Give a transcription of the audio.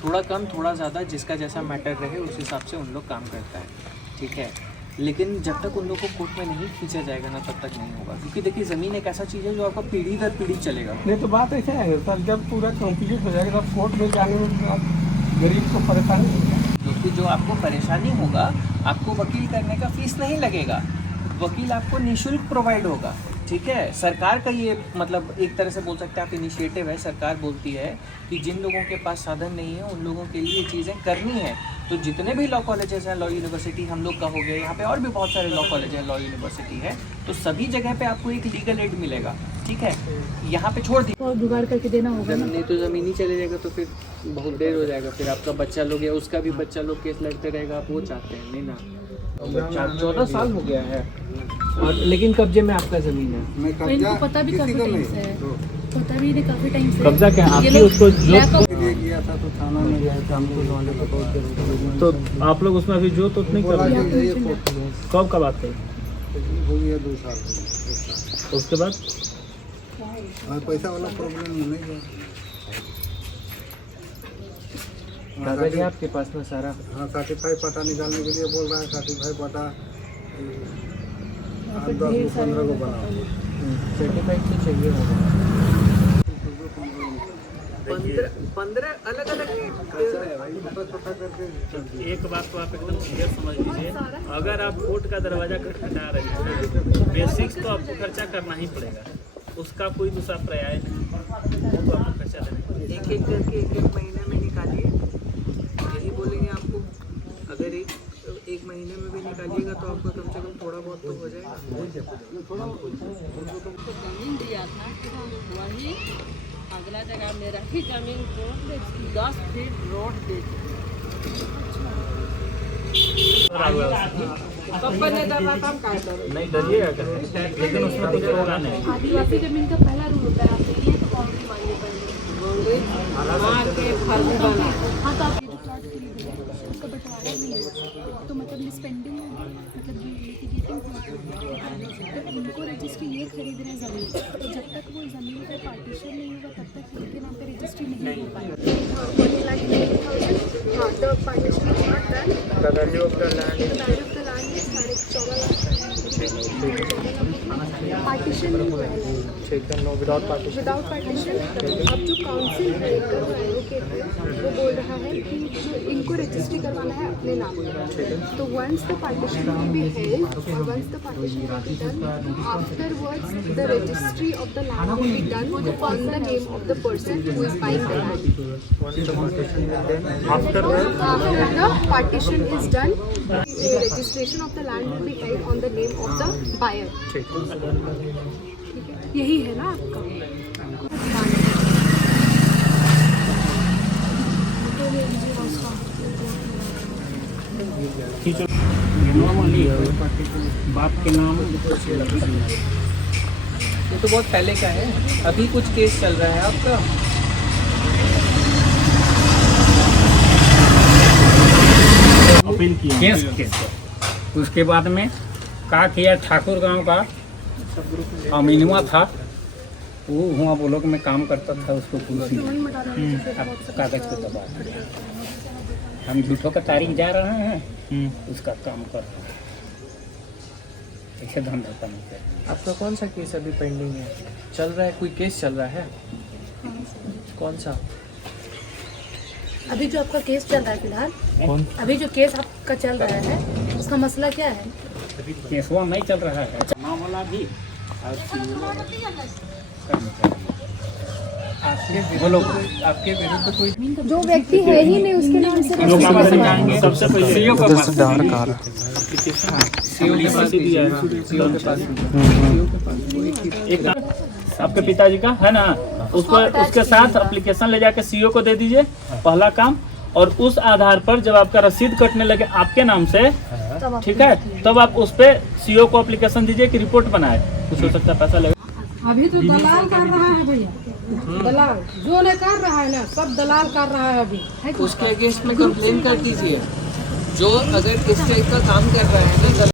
थोड़ा कम थोड़ा ज़्यादा जिसका जैसा मैटर रहे उस हिसाब से उन लोग काम करता है, ठीक है। लेकिन जब तक उन लोग को कोर्ट में नहीं खींचा जाएगा ना तब तक नहीं होगा, क्योंकि देखिए ज़मीन एक ऐसा चीज़ है जो आपका पीढ़ी दर पीढ़ी चलेगा। नहीं तो बात ऐसे है सर, जब पूरा कंप्लीट हो जाएगा तब कोर्ट में जाने में आप गरीब को परेशानी होगी। क्योंकि जो आपको परेशानी होगा, आपको वकील करने का फीस नहीं लगेगा, वकील आपको निःशुल्क प्रोवाइड होगा, ठीक है। सरकार का ये मतलब एक तरह से बोल सकते हैं आप इनिशिएटिव है। सरकार बोलती है कि जिन लोगों के पास साधन नहीं है उन लोगों के लिए चीज़ें करनी है। तो जितने भी लॉ कॉलेजेस हैं, लॉ यूनिवर्सिटी हम लोग का हो गया, यहाँ पे और भी बहुत सारे लॉ कॉलेज हैं, लॉ यूनिवर्सिटी है, तो सभी जगह पे आपको एक लीगल एड मिलेगा, ठीक है। यहाँ पे छोड़ दी और जुगाड़ करके देना होगा ना। नहीं तो ज़मीन ही चले जाएगा तो फिर बहुत देर हो जाएगा, फिर आपका बच्चा लोग या उसका भी बच्चा लोग केस लड़ते रहेगा, आप वो चाहते हैं नहीं ना। 14 साल हो गया है और लेकिन कब्जे में आपका ज़मीन है। तो इनको पता भी काफी टाइम से है, पता भी नहीं काफी टाइम से। कब्जा क्या ये आपकी लोग उसको lack of- किया था तो थाना में गए थे, हमको वाले को तो आप लोग उसमें अभी जोत नहीं कर रहे हैं? कब का बात है? हो गया 2 साल। तो उसके बाद पैसा वाला प्रॉब्लम नहीं है। कागज है आपके पास में सारा? हाँ, सर्टिफाई पता निकालने के लिए बोल रहा है, सर्टिफाई पता 10-15 को बनाओ। सर्टिफाइड तो चाहिए होगा। 15 अलग अलग एक बात तो आप एकदम क्लियर समझ लीजिए, अगर आप कोर्ट का दरवाजा खटखटा रहे हैं, बेसिक्स तो आपको खर्चा करना ही पड़ेगा, उसका कोई दूसरा पर्याय नहीं, वो तो आपको खर्चा देना। एक एक करके एक महीने में निकालिए, यही बोलेंगे आपको। अगर एक महीने में भी निकालिएगा तो आपका कम से कम थोड़ा बहुत तो हो जाएगा। जमीन दिया था वही अगला जगह मेरा ही जमीन को 10 फीट रोड दे नहीं डरिएगा कहीं, लेकिन उसमें कुछ होगा नहीं। आदिवासी जमीन का पहला रूल होता है, आप ये तो बाउंड्री मांगिए पहले। हाँ तो आप ये जो प्लॉट खरीद रहे हैं उसका बंटवारा नहीं है तो मतलब ये स्पेंडिंग मतलब ये लिटिगेटिंग तो इनको रजिस्ट्री ये खरीद रहे हैं ज़मीन, तो जब तक वो ज़मीन का पार्टीशन नहीं होगा तब तक इनके नाम पे रजिस्ट्री नहीं हो पाएगी। हाँ तो partition The value of the land partition नहीं हुआ है विदाउट पार्टीशन। Without partition. अब जो काउंसिल है एडवोकेट है वो बोल रहा है कि जो इनको रजिस्ट्री करवाना है अपने नाम पर, तो once the partition will be held, once the partition will be done, afterwards the registry of the land will be done on the name of the person who is buying the land. After the partition is done, the registration of the land will be held on the name of the buyer. ठीक है, यही है ना आपका। Normally बाप के नाम ये तो बहुत पहले का है, अभी कुछ केस चल रहा है आपका। अपील किया केस। उसके बाद में का किया, ठाकुर गांव का अमीनुआ था, वो हुआ बोलो कि मैं काम करता था उसको कुर्सी अब कागज पे दबा दिया। हम झूठों का तारीख जा रहे हैं, उसका काम कर रहे हैं, ऐसे धंधा का नहीं कर। आपका कौन सा केस अभी पेंडिंग है? चल रहा है, कोई केस चल रहा है? कौन सा? अभी जो आपका केस चल रहा है फिलहाल, अभी जो केस आपका चल रहा है उसका मसला क्या है? केसवा नहीं चल रहा है, नाम वाला भी आपके विरुद्ध कोई जो व्यक्ति है ही नहीं उसके नाम से सबसे पहले सीओ के पास दिया है। सीओ के पास एक आपके पिताजी का है ना, उसको उसके साथ एप्लीकेशन ले जाके सीओ को दे दीजिए, पहला काम। और उस आधार पर जब आपका रसीद कटने लगे आपके नाम से, ठीक है, तब आप उस पे सीओ को एप्लीकेशन दीजिए कि रिपोर्ट बनाए, कुछ हो सकता है पैसा लगे। अभी तो दलाल कर रहा है भैया, दलाल जो नहीं कर रहा है ना सब दलाल कर रहा है अभी। उसके अगेंस्ट में कंप्लेन कर दीजिए। जो अगर इस टाइप का काम कर रहा है ना